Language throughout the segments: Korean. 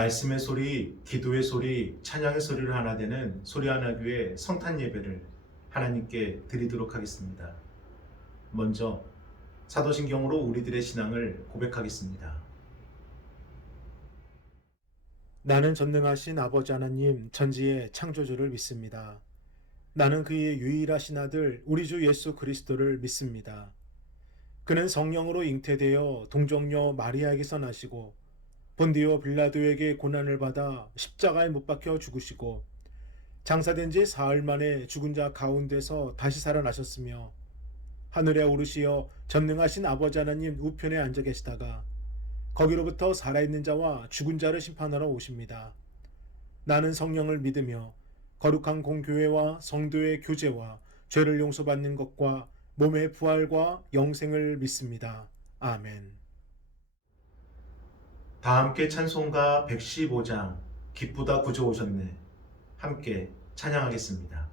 말씀의 소리, 기도의 소리, 찬양의 소리를 하나 되는 소리하나교회 성탄 예배를 하나님께 드리도록 하겠습니다. 먼저 사도신경으로 우리들의 신앙을 고백하겠습니다. 나는 전능하신 아버지 하나님 전지의 창조주를 믿습니다. 나는 그의 유일하신 아들 우리 주 예수 그리스도를 믿습니다. 그는 성령으로 잉태되어 동정녀 마리아에게서 나시고 본디오 빌라도에게 고난을 받아 십자가에 못 박혀 죽으시고 장사된 지 사흘 만에 죽은 자 가운데서 다시 살아나셨으며 하늘에 오르시어 전능하신 아버지 하나님 우편에 앉아 계시다가 거기로부터 살아있는 자와 죽은 자를 심판하러 오십니다. 나는 성령을 믿으며 거룩한 공교회와 성도의 교제와 죄를 용서받는 것과 몸의 부활과 영생을 믿습니다. 아멘. 다 함께 찬송가 115장 기쁘다 구주 오셨네 함께 찬양하겠습니다.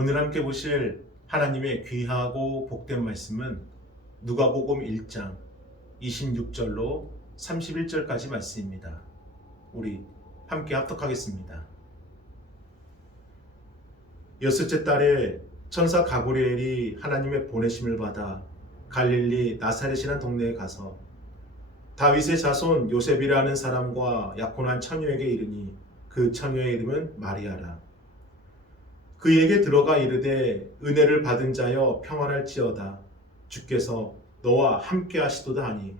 오늘 함께 보실 하나님의 귀하고 복된 말씀은 누가복음 1장 26절로 31절까지 말씀입니다. 우리 함께 합독하겠습니다. 여섯째 달에 천사 가브리엘이 하나님의 보내심을 받아 갈릴리 나사렛이라는 동네에 가서 다윗의 자손 요셉이라는 사람과 약혼한 처녀에게 이르니 그 처녀의 이름은 마리아라. 그에게 들어가 이르되 은혜를 받은 자여 평안할지어다. 주께서 너와 함께 하시도다 하니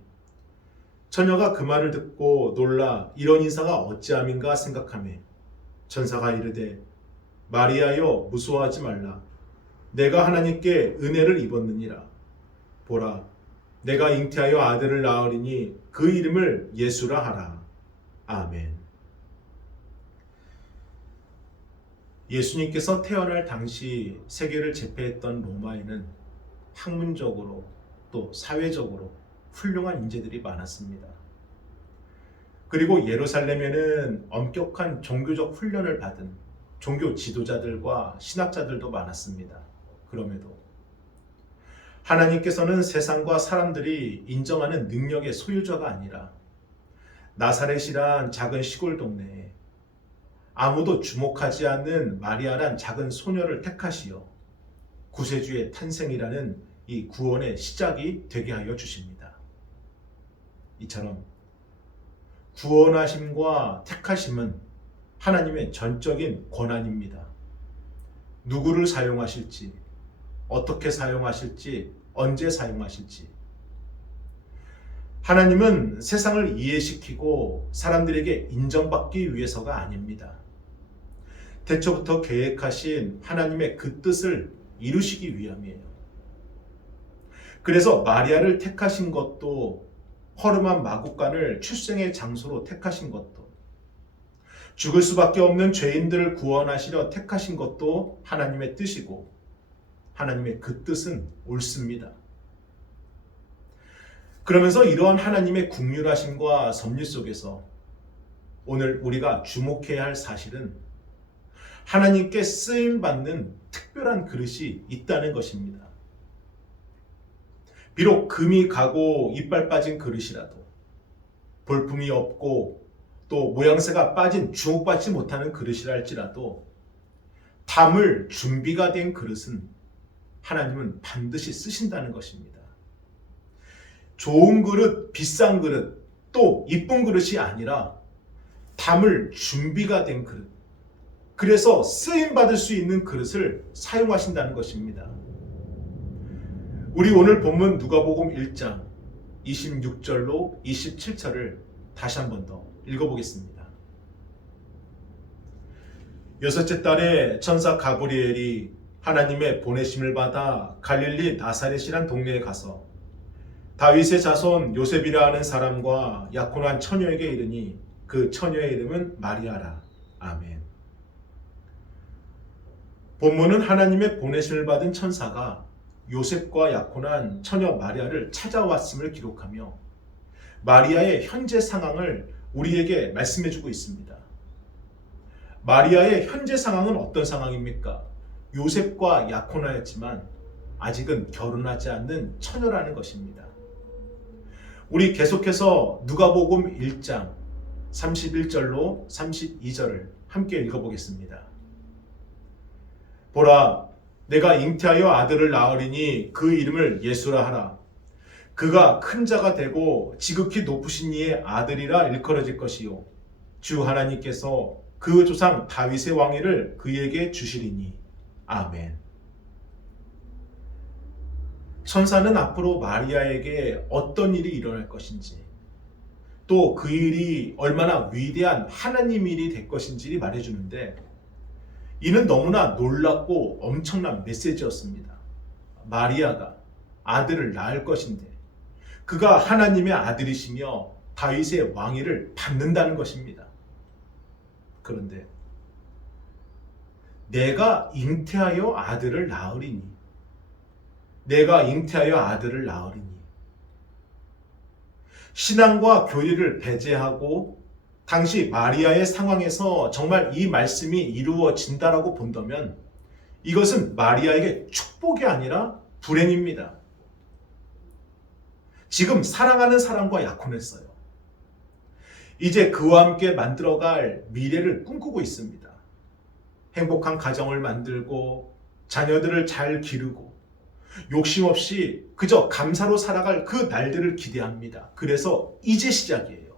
처녀가 그 말을 듣고 놀라 이런 인사가 어찌함인가 생각하매 천사가 이르되 마리아여 무서워하지 말라. 내가 하나님께 은혜를 입었느니라. 보라 내가 잉태하여 아들을 낳으리니 그 이름을 예수라 하라. 아멘. 예수님께서 태어날 당시 세계를 제패했던 로마에는 학문적으로 또 사회적으로 훌륭한 인재들이 많았습니다. 그리고 예루살렘에는 엄격한 종교적 훈련을 받은 종교 지도자들과 신학자들도 많았습니다. 그럼에도 하나님께서는 세상과 사람들이 인정하는 능력의 소유자가 아니라 나사렛이란 작은 시골 동네에 아무도 주목하지 않는 마리아란 작은 소녀를 택하시어 구세주의 탄생이라는 이 구원의 시작이 되게 하여 주십니다. 이처럼 구원하심과 택하심은 하나님의 전적인 권한입니다. 누구를 사용하실지, 어떻게 사용하실지, 언제 사용하실지. 하나님은 세상을 이해시키고 사람들에게 인정받기 위해서가 아닙니다. 태초부터 계획하신 하나님의 그 뜻을 이루시기 위함이에요. 그래서 마리아를 택하신 것도, 허름한 마구간을 출생의 장소로 택하신 것도, 죽을 수밖에 없는 죄인들을 구원하시려 택하신 것도 하나님의 뜻이고, 하나님의 그 뜻은 옳습니다. 그러면서 이러한 하나님의 국률하심과 섭리 속에서 오늘 우리가 주목해야 할 사실은 하나님께 쓰임받는 특별한 그릇이 있다는 것입니다. 비록 금이 가고 이빨 빠진 그릇이라도, 볼품이 없고 또 모양새가 빠진 주목받지 못하는 그릇이라 할지라도 담을 준비가 된 그릇은 하나님은 반드시 쓰신다는 것입니다. 좋은 그릇, 비싼 그릇, 또 이쁜 그릇이 아니라 담을 준비가 된 그릇, 그래서 쓰임받을 수 있는 그릇을 사용하신다는 것입니다. 우리 오늘 본문 누가복음 1장 26절로 27절을 다시 한 번 더 읽어보겠습니다. 여섯째 달에 천사 가브리엘이 하나님의 보내심을 받아 갈릴리 나사렛이란 동네에 가서 다윗의 자손 요셉이라 하는 사람과 약혼한 처녀에게 이르니 그 처녀의 이름은 마리아라. 아멘. 본문은 하나님의 보내심을 받은 천사가 요셉과 약혼한 처녀 마리아를 찾아왔음을 기록하며 마리아의 현재 상황을 우리에게 말씀해주고 있습니다. 마리아의 현재 상황은 어떤 상황입니까? 요셉과 약혼하였지만 아직은 결혼하지 않는 처녀라는 것입니다. 우리 계속해서 누가복음 1장 31절로 32절을 함께 읽어보겠습니다. 보라, 내가 잉태하여 아들을 낳으리니 그 이름을 예수라 하라. 그가 큰 자가 되고 지극히 높으신 이의 아들이라 일컬어질 것이요 주 하나님께서 그 조상 다윗의 왕위를 그에게 주시리니. 아멘. 천사는 앞으로 마리아에게 어떤 일이 일어날 것인지, 또 그 일이 얼마나 위대한 하나님 일이 될 것인지를 말해주는데, 이는 너무나 놀랍고 엄청난 메시지였습니다. 마리아가 아들을 낳을 것인데 그가 하나님의 아들이시며 다윗의 왕위를 받는다는 것입니다. 그런데 내가 잉태하여 아들을 낳으리니, 내가 잉태하여 아들을 낳으리니, 신앙과 교리를 배제하고 당시 마리아의 상황에서 정말 이 말씀이 이루어진다라고 본다면 이것은 마리아에게 축복이 아니라 불행입니다. 지금 사랑하는 사람과 약혼했어요. 이제 그와 함께 만들어갈 미래를 꿈꾸고 있습니다. 행복한 가정을 만들고 자녀들을 잘 기르고 욕심 없이 그저 감사로 살아갈 그 날들을 기대합니다. 그래서 이제 시작이에요.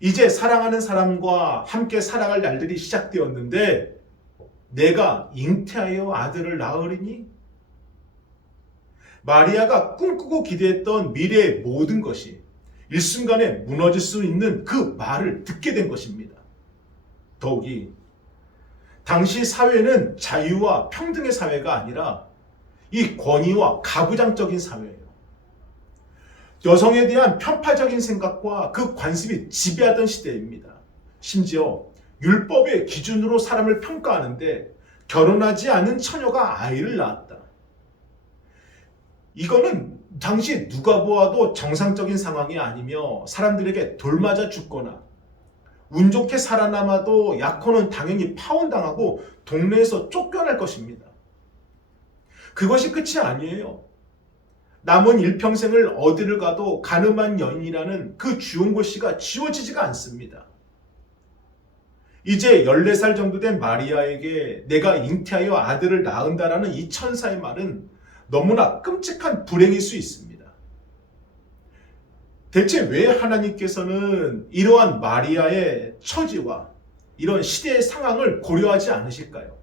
이제 사랑하는 사람과 함께 살아갈 날들이 시작되었는데 내가 잉태하여 아들을 낳으리니? 마리아가 꿈꾸고 기대했던 미래의 모든 것이 일순간에 무너질 수 있는 그 말을 듣게 된 것입니다. 더욱이 당시 사회는 자유와 평등의 사회가 아니라 이 권위와 가부장적인 사회예요. 여성에 대한 편파적인 생각과 그 관습이 지배하던 시대입니다. 심지어 율법의 기준으로 사람을 평가하는데 결혼하지 않은 처녀가 아이를 낳았다. 이거는 당시 누가 보아도 정상적인 상황이 아니며 사람들에게 돌맞아 죽거나 운 좋게 살아남아도 약혼은 당연히 파혼당하고 동네에서 쫓겨날 것입니다. 그것이 끝이 아니에요. 남은 일평생을 어디를 가도 가늠한 여인이라는 그 주용고씨가 지워지지가 않습니다. 이제 14살 정도 된 마리아에게 내가 잉태하여 아들을 낳은다라는 이 천사의 말은 너무나 끔찍한 불행일 수 있습니다. 대체 왜 하나님께서는 이러한 마리아의 처지와 이런 시대의 상황을 고려하지 않으실까요?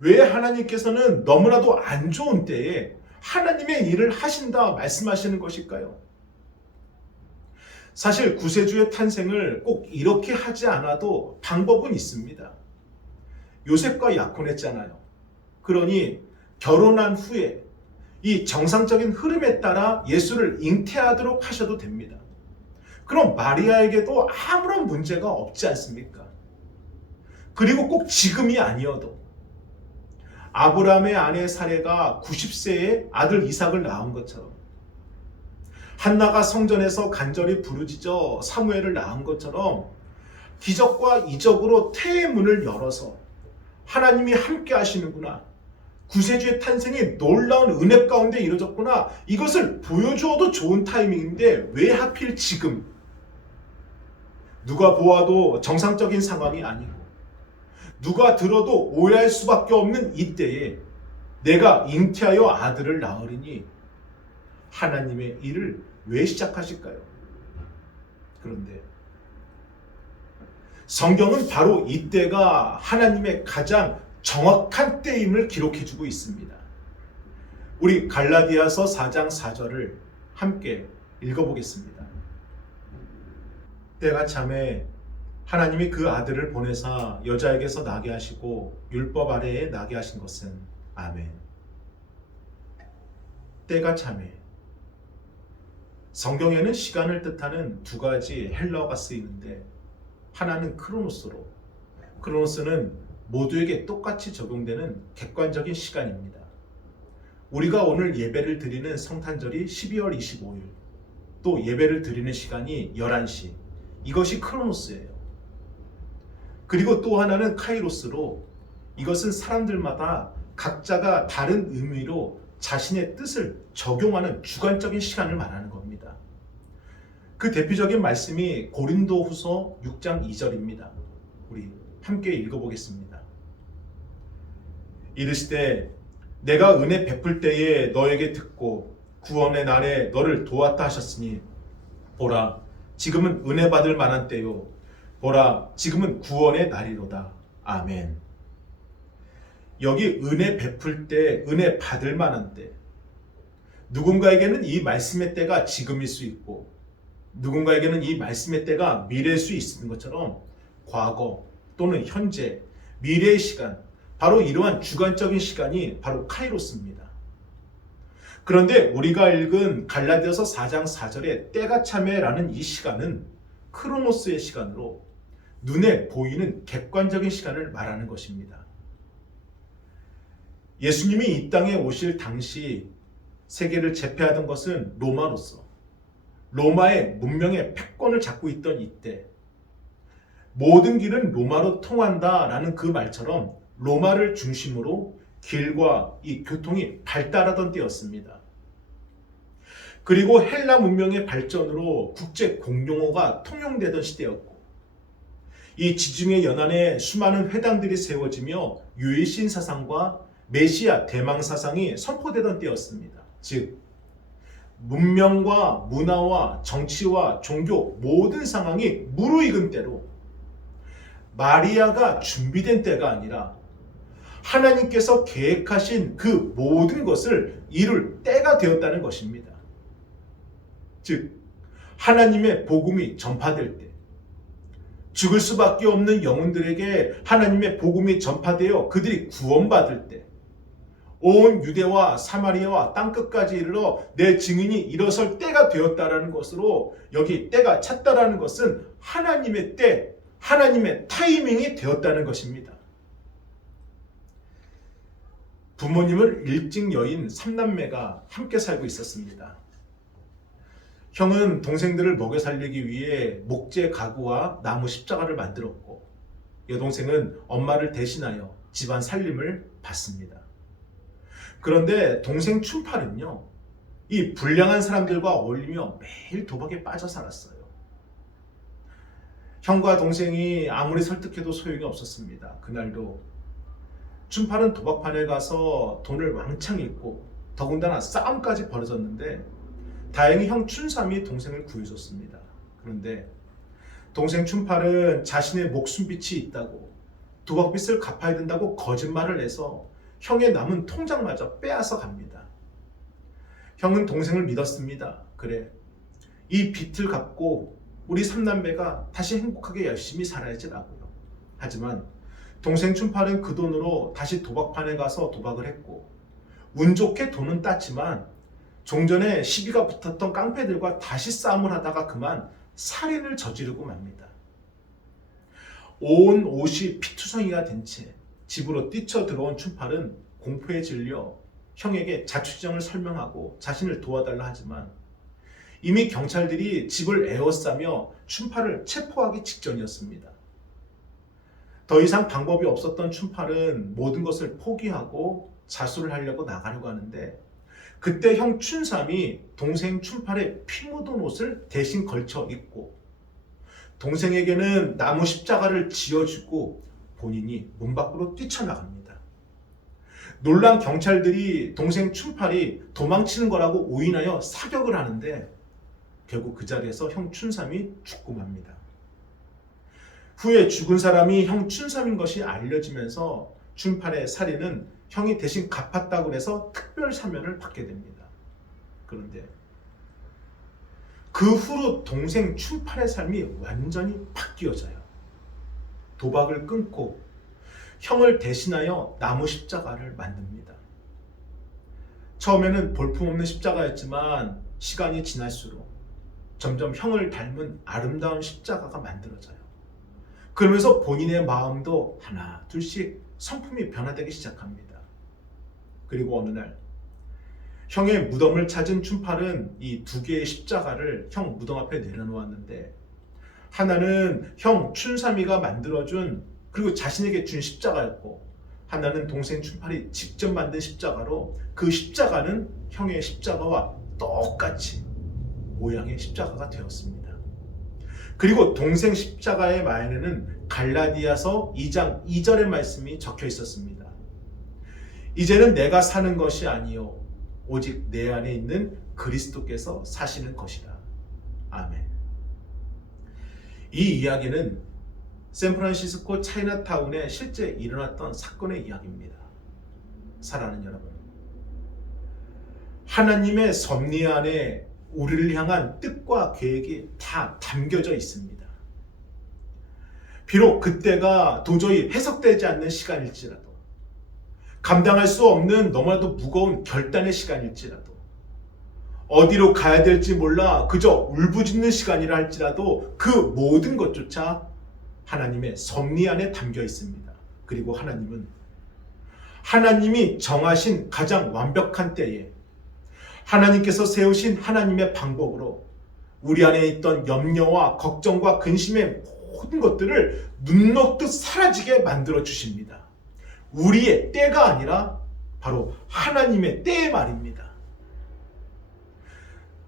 왜 하나님께서는 너무나도 안 좋은 때에 하나님의 일을 하신다 말씀하시는 것일까요? 사실 구세주의 탄생을 꼭 이렇게 하지 않아도 방법은 있습니다. 요셉과 약혼했잖아요. 그러니 결혼한 후에 이 정상적인 흐름에 따라 예수를 잉태하도록 하셔도 됩니다. 그럼 마리아에게도 아무런 문제가 없지 않습니까? 그리고 꼭 지금이 아니어도 아브라함의 아내 사레가 90세에 아들 이삭을 낳은 것처럼, 한나가 성전에서 간절히 부르짖어 사무엘을 낳은 것처럼 기적과 이적으로 태의 문을 열어서 하나님이 함께 하시는구나, 구세주의 탄생이 놀라운 은혜 가운데 이루어졌구나, 이것을 보여주어도 좋은 타이밍인데 왜 하필 지금? 누가 보아도 정상적인 상황이 아니고 누가 들어도 오해할 수밖에 없는 이때에 내가 잉태하여 아들을 낳으리니 하나님의 일을 왜 시작하실까요? 그런데 성경은 바로 이때가 하나님의 가장 정확한 때임을 기록해주고 있습니다. 우리 갈라디아서 4장 4절을 함께 읽어보겠습니다. 때가 참에 하나님이 그 아들을 보내사 여자에게서 나게 하시고 율법 아래에 나게 하신 것은 아멘. 때가 참에, 성경에는 시간을 뜻하는 두 가지 헬라어가 쓰이는데 하나는 크로노스로, 크로노스는 모두에게 똑같이 적용되는 객관적인 시간입니다. 우리가 오늘 예배를 드리는 성탄절이 12월 25일, 또 예배를 드리는 시간이 11시, 이것이 크로노스예요. 그리고 또 하나는 카이로스로, 이것은 사람들마다 각자가 다른 의미로 자신의 뜻을 적용하는 주관적인 시간을 말하는 겁니다. 그 대표적인 말씀이 고린도후서 6장 2절입니다. 우리 함께 읽어보겠습니다. 이르시되 내가 은혜 베풀 때에 너에게 듣고 구원의 날에 너를 도왔다 하셨으니 보라 지금은 은혜 받을 만한 때요 보라 지금은 구원의 날이로다. 아멘. 여기 은혜 베풀 때, 은혜 받을 만한 때, 누군가에게는 이 말씀의 때가 지금일 수 있고 누군가에게는 이 말씀의 때가 미래일 수 있는 것처럼 과거 또는 현재, 미래의 시간, 바로 이러한 주관적인 시간이 바로 카이로스입니다. 그런데 우리가 읽은 갈라디아서 4장 4절의 때가 참에라는 이 시간은 크로노스의 시간으로 눈에 보이는 객관적인 시간을 말하는 것입니다. 예수님이 이 땅에 오실 당시 세계를 제패하던 것은 로마로서 로마의 문명의 패권을 잡고 있던 이때, 모든 길은 로마로 통한다라는 그 말처럼 로마를 중심으로 길과 이 교통이 발달하던 때였습니다. 그리고 헬라 문명의 발전으로 국제 공용어가 통용되던 시대였고, 이 지중해 연안에 수많은 회당들이 세워지며 유일신 사상과 메시아 대망 사상이 선포되던 때였습니다. 즉 문명과 문화와 정치와 종교 모든 상황이 무르익은 때로 마리아가 준비된 때가 아니라 하나님께서 계획하신 그 모든 것을 이룰 때가 되었다는 것입니다. 즉 하나님의 복음이 전파될 때, 죽을 수밖에 없는 영혼들에게 하나님의 복음이 전파되어 그들이 구원받을 때, 온 유대와 사마리아와 땅끝까지 이르러 내 증인이 일어설 때가 되었다라는 것으로, 여기 때가 찼다라는 것은 하나님의 때, 하나님의 타이밍이 되었다는 것입니다. 부모님을 일찍 여인 3남매가 함께 살고 있었습니다. 형은 동생들을 먹여 살리기 위해 목재 가구와 나무 십자가를 만들었고, 여동생은 엄마를 대신하여 집안 살림을 받습니다. 그런데 동생 춘팔은요, 이 불량한 사람들과 어울리며 매일 도박에 빠져 살았어요. 형과 동생이 아무리 설득해도 소용이 없었습니다. 그날도 춘팔은 도박판에 가서 돈을 왕창 잃고 더군다나 싸움까지 벌어졌는데 다행히 형 춘삼이 동생을 구해줬습니다. 그런데 동생 춘팔은 자신의 목숨빚이 있다고, 도박빚을 갚아야 된다고 거짓말을 해서 형의 남은 통장마저 빼앗아 갑니다. 형은 동생을 믿었습니다. 그래, 이 빚을 갚고 우리 삼남매가 다시 행복하게 열심히 살아야지라고요. 하지만 동생 춘팔은 그 돈으로 다시 도박판에 가서 도박을 했고 운 좋게 돈은 땄지만 종전에 시비가 붙었던 깡패들과 다시 싸움을 하다가 그만 살인을 저지르고 맙니다. 온 옷이 피투성이가 된 채 집으로 뛰쳐 들어온 춘팔은 공포에 질려 형에게 자취정을 설명하고 자신을 도와달라 하지만 이미 경찰들이 집을 에워싸며 춘팔을 체포하기 직전이었습니다. 더 이상 방법이 없었던 춘팔은 모든 것을 포기하고 자수를 하려고 나가려고 하는데 그때 형 춘삼이 동생 춘팔의 피 묻은 옷을 대신 걸쳐 입고 동생에게는 나무 십자가를 지어주고 본인이 문 밖으로 뛰쳐나갑니다. 놀란 경찰들이 동생 춘팔이 도망치는 거라고 오인하여 사격을 하는데 결국 그 자리에서 형 춘삼이 죽고 맙니다. 후에 죽은 사람이 형 춘삼인 것이 알려지면서 춘팔의 살인은 형이 대신 갚았다고 해서 특별 사면을 받게 됩니다. 그런데 그 후로 동생 춘팔의 삶이 완전히 바뀌어져요. 도박을 끊고 형을 대신하여 나무 십자가를 만듭니다. 처음에는 볼품없는 십자가였지만 시간이 지날수록 점점 형을 닮은 아름다운 십자가가 만들어져요. 그러면서 본인의 마음도 하나 둘씩 성품이 변화되기 시작합니다. 그리고 어느 날 형의 무덤을 찾은 춘팔은 이 두 개의 십자가를 형 무덤 앞에 내려놓았는데 하나는 형 춘삼이가 만들어준 그리고 자신에게 준 십자가였고 하나는 동생 춘팔이 직접 만든 십자가로 그 십자가는 형의 십자가와 똑같이 모양의 십자가가 되었습니다. 그리고 동생 십자가의 마에는 갈라디아서 2장 2절의 말씀이 적혀 있었습니다. 이제는 내가 사는 것이 아니요 오직 내 안에 있는 그리스도께서 사시는 것이라. 아멘. 이 이야기는 샌프란시스코 차이나타운에 실제 일어났던 사건의 이야기입니다. 사랑하는 여러분, 하나님의 섭리 안에 우리를 향한 뜻과 계획이 다 담겨져 있습니다. 비록 그때가 도저히 해석되지 않는 시간일지라도, 감당할 수 없는 너무나도 무거운 결단의 시간일지라도, 어디로 가야 될지 몰라 그저 울부짖는 시간이라 할지라도 그 모든 것조차 하나님의 섭리 안에 담겨 있습니다. 그리고 하나님이 정하신 가장 완벽한 때에 하나님께서 세우신 하나님의 방법으로 우리 안에 있던 염려와 걱정과 근심의 모든 것들을 눈 녹듯 사라지게 만들어 주십니다. 우리의 때가 아니라 바로 하나님의 때의 말입니다.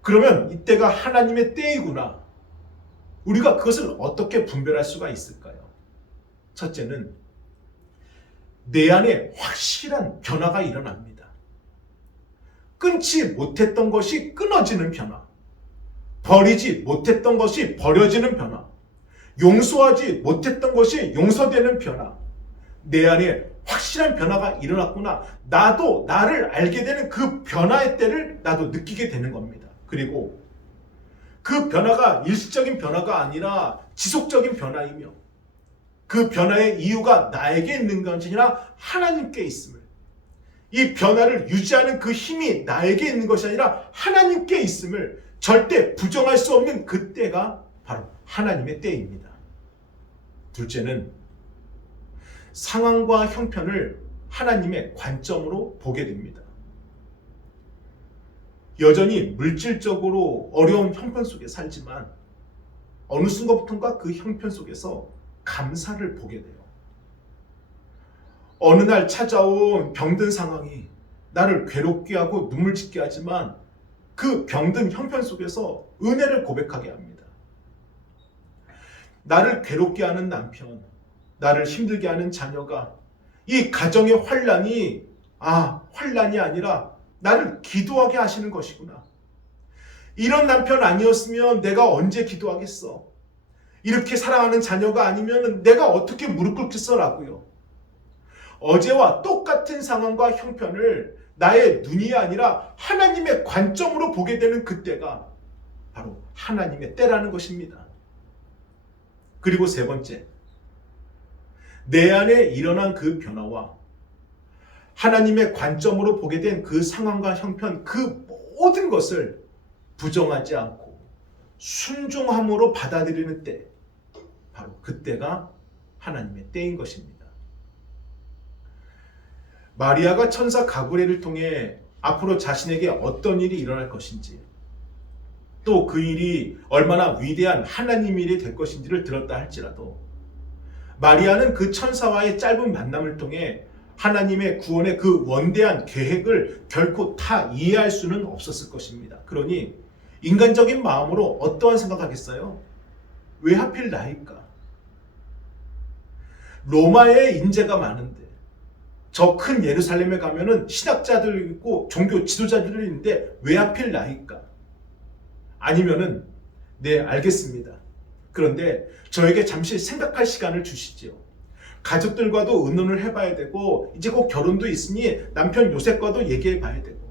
그러면 이때가 하나님의 때이구나. 우리가 그것을 어떻게 분별할 수가 있을까요? 첫째는 내 안에 확실한 변화가 일어납니다. 끊지 못했던 것이 끊어지는 변화, 버리지 못했던 것이 버려지는 변화, 용서하지 못했던 것이 용서되는 변화. 내 안에 확실한 변화가 일어났구나. 나도 나를 알게 되는 그 변화의 때를 나도 느끼게 되는 겁니다. 그리고 그 변화가 일시적인 변화가 아니라 지속적인 변화이며 그 변화의 이유가 나에게 있는 것이 아니라 하나님께 있음을, 이 변화를 유지하는 그 힘이 나에게 있는 것이 아니라 하나님께 있음을 절대 부정할 수 없는 그 때가 바로 하나님의 때입니다. 둘째는 상황과 형편을 하나님의 관점으로 보게 됩니다. 여전히 물질적으로 어려운 형편 속에 살지만 어느 순간부터인가 그 형편 속에서 감사를 보게 돼요. 어느 날 찾아온 병든 상황이 나를 괴롭게 하고 눈물 짓게 하지만 그 병든 형편 속에서 은혜를 고백하게 합니다. 나를 괴롭게 하는 남편, 나를 힘들게 하는 자녀가 이 가정의 환난이 환난이 아니라 나를 기도하게 하시는 것이구나. 이런 남편 아니었으면 내가 언제 기도하겠어. 이렇게 사랑하는 자녀가 아니면 내가 어떻게 무릎 꿇겠어라고요. 어제와 똑같은 상황과 형편을 나의 눈이 아니라 하나님의 관점으로 보게 되는 그때가 바로 하나님의 때라는 것입니다. 그리고 세 번째, 내 안에 일어난 그 변화와 하나님의 관점으로 보게 된 그 상황과 형편, 그 모든 것을 부정하지 않고 순종함으로 받아들이는 때, 바로 그때가 하나님의 때인 것입니다. 마리아가 천사 가브리엘을 통해 앞으로 자신에게 어떤 일이 일어날 것인지, 또 그 일이 얼마나 위대한 하나님 일이 될 것인지를 들었다 할지라도 마리아는 그 천사와의 짧은 만남을 통해 하나님의 구원의 그 원대한 계획을 결코 다 이해할 수는 없었을 것입니다. 그러니 인간적인 마음으로 어떠한 생각하겠어요? 왜 하필 나일까? 로마에 인재가 많은데, 저 큰 예루살렘에 가면은 신학자들이 있고 종교 지도자들이 있는데 왜 하필 나일까? 아니면은 네, 알겠습니다. 그런데 저에게 잠시 생각할 시간을 주시지요. 가족들과도 의논을 해봐야 되고 이제 곧 결혼도 있으니 남편 요셉과도 얘기해 봐야 되고,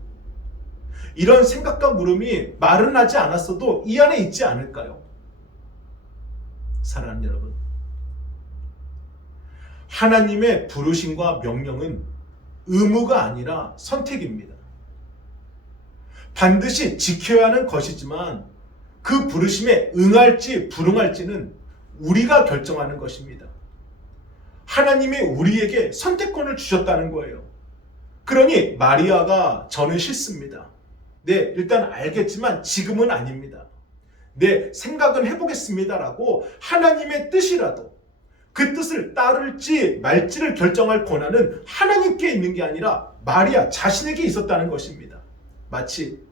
이런 생각과 물음이 말은 하지 않았어도 이 안에 있지 않을까요? 사랑하는 여러분, 하나님의 부르심과 명령은 의무가 아니라 선택입니다. 반드시 지켜야 하는 것이지만 그 부르심에 응할지 불응할지는 우리가 결정하는 것입니다. 하나님이 우리에게 선택권을 주셨다는 거예요. 그러니 마리아가 저는 싫습니다. 네, 일단 알겠지만 지금은 아닙니다. 네, 생각은 해보겠습니다라고 하나님의 뜻이라도 그 뜻을 따를지 말지를 결정할 권한은 하나님께 있는 게 아니라 마리아 자신에게 있었다는 것입니다. 마치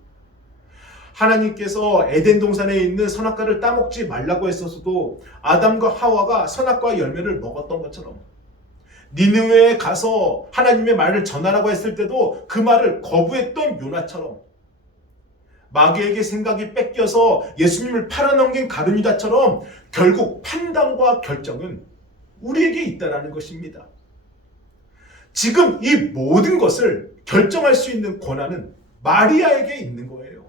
하나님께서 에덴 동산에 있는 선악과를 따먹지 말라고 했었어도 아담과 하와가 선악과 열매를 먹었던 것처럼, 니느웨에 가서 하나님의 말을 전하라고 했을 때도 그 말을 거부했던 요나처럼, 마귀에게 생각이 뺏겨서 예수님을 팔아넘긴 가룟유다처럼 결국 판단과 결정은 우리에게 있다는 것입니다. 지금 이 모든 것을 결정할 수 있는 권한은 마리아에게 있는 거예요.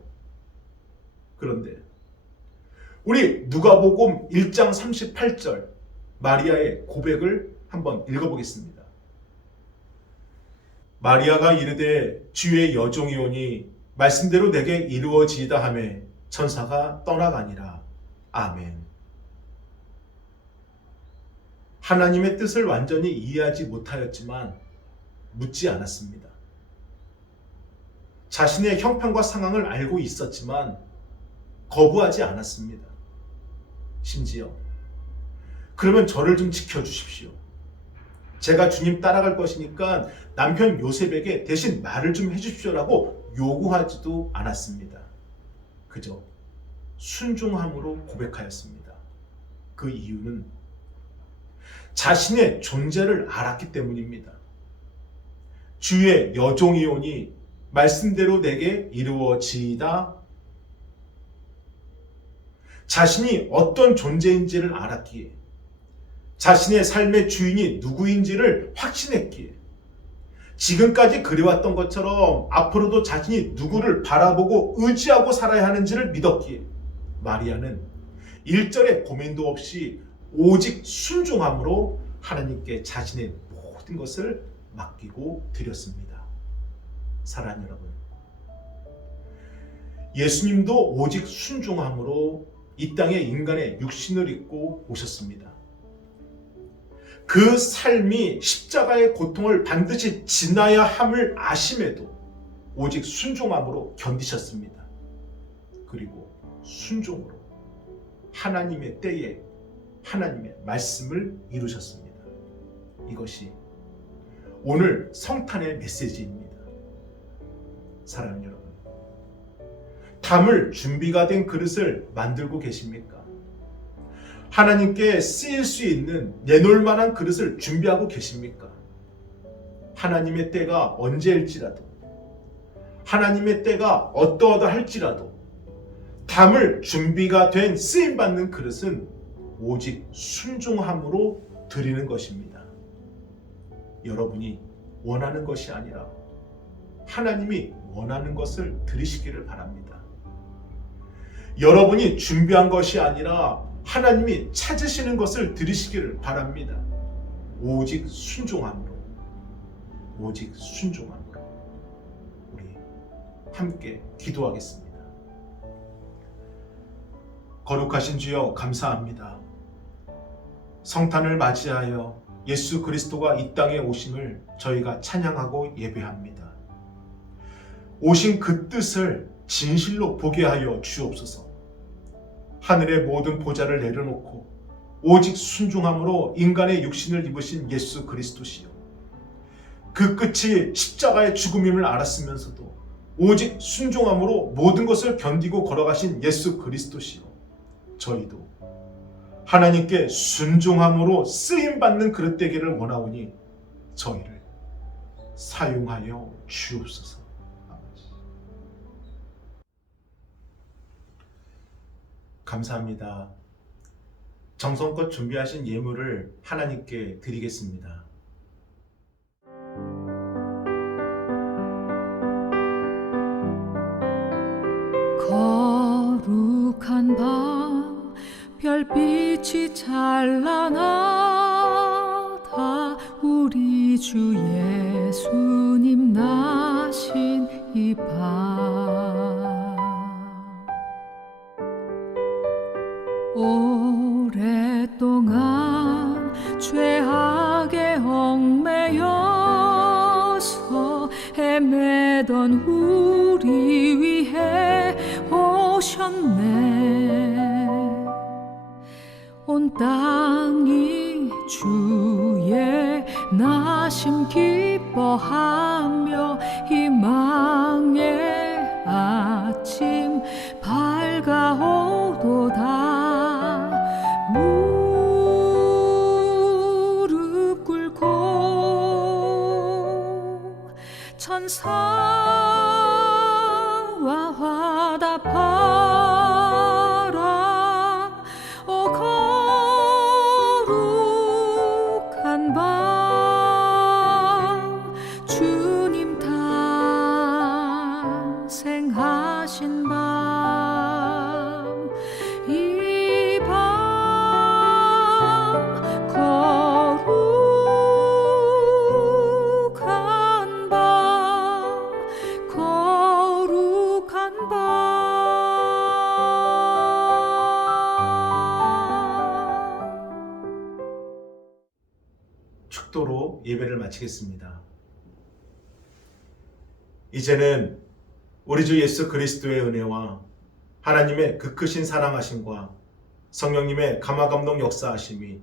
그런데 우리 누가복음 1장 38절 마리아의 고백을 한번 읽어보겠습니다. 마리아가 이르되 주의 여종이오니 말씀대로 내게 이루어지이다 하매 천사가 떠나가니라. 아멘. 하나님의 뜻을 완전히 이해하지 못하였지만 묻지 않았습니다. 자신의 형편과 상황을 알고 있었지만 거부하지 않았습니다. 심지어 그러면 저를 좀 지켜주십시오. 제가 주님 따라갈 것이니까 남편 요셉에게 대신 말을 좀 해주십시오라고 요구하지도 않았습니다. 그저 순종함으로 고백하였습니다. 그 이유는 자신의 존재를 알았기 때문입니다. 주의 여종이오니 말씀대로 내게 이루어지이다. 자신이 어떤 존재인지를 알았기에, 자신의 삶의 주인이 누구인지를 확신했기에, 지금까지 그래왔던 것처럼 앞으로도 자신이 누구를 바라보고 의지하고 살아야 하는지를 믿었기에 마리아는 일절의 고민도 없이 오직 순종함으로 하나님께 자신의 모든 것을 맡기고 드렸습니다. 사랑하는 여러분, 예수님도 오직 순종함으로 이 땅에 인간의 육신을 입고 오셨습니다. 그 삶이 십자가의 고통을 반드시 지나야 함을 아심에도 오직 순종함으로 견디셨습니다. 그리고 순종으로 하나님의 때에 하나님의 말씀을 이루셨습니다. 이것이 오늘 성탄의 메시지입니다. 사랑하는 여러분, 담을 준비가 된 그릇을 만들고 계십니까? 하나님께 쓰일 수 있는 내놓을 만한 그릇을 준비하고 계십니까? 하나님의 때가 언제일지라도, 하나님의 때가 어떠하다 할지라도 담을 준비가 된 쓰임받는 그릇은 오직 순종함으로 드리는 것입니다. 여러분이 원하는 것이 아니라 하나님이 원하는 것을 드리시기를 바랍니다. 여러분이 준비한 것이 아니라 하나님이 찾으시는 것을 드리시기를 바랍니다. 오직 순종함으로, 오직 순종함으로 우리 함께 기도하겠습니다. 거룩하신 주여, 감사합니다. 성탄을 맞이하여 예수 그리스도가 이 땅에 오심을 저희가 찬양하고 예배합니다. 오신 그 뜻을 진실로 보게 하여 주옵소서. 하늘의 모든 보좌를 내려놓고 오직 순종함으로 인간의 육신을 입으신 예수 그리스도시요, 그 끝이 십자가의 죽음임을 알았으면서도 오직 순종함으로 모든 것을 견디고 걸어가신 예수 그리스도시요, 저희도 하나님께 순종함으로 쓰임받는 그릇 되기를 원하오니 저희를 사용하여 주옵소서. 감사합니다. 정성껏 준비하신 예물을 하나님께 드리겠습니다. 거룩한 밤 별빛이 찬란하다. 우리 주 예수님 나신 이 밤, 오랫동안 죄악에 얽매여서 헤매던 우리 위해 오셨네. 온 땅이 주의 나심 기뻐하며 희망의 아침 밝아오도다. 무릎 꿇고 천사와 화답하라. 오 거룩한 밤, 주님 탄생하신 밤, 이 밤 거룩한 밤, 거룩한 밤. 축도로 예배를 마치겠습니다. 이제는 우리 주 예수 그리스도의 은혜와 하나님의 그 크신 사랑하심과 성령님의 감화감동 역사하심이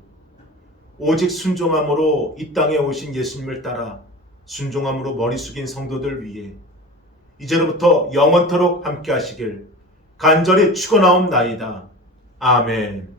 오직 순종함으로 이 땅에 오신 예수님을 따라 순종함으로 머리 숙인 성도들 위해 이제로부터 영원토록 함께 하시길 간절히 축원하옵나이다. 아멘.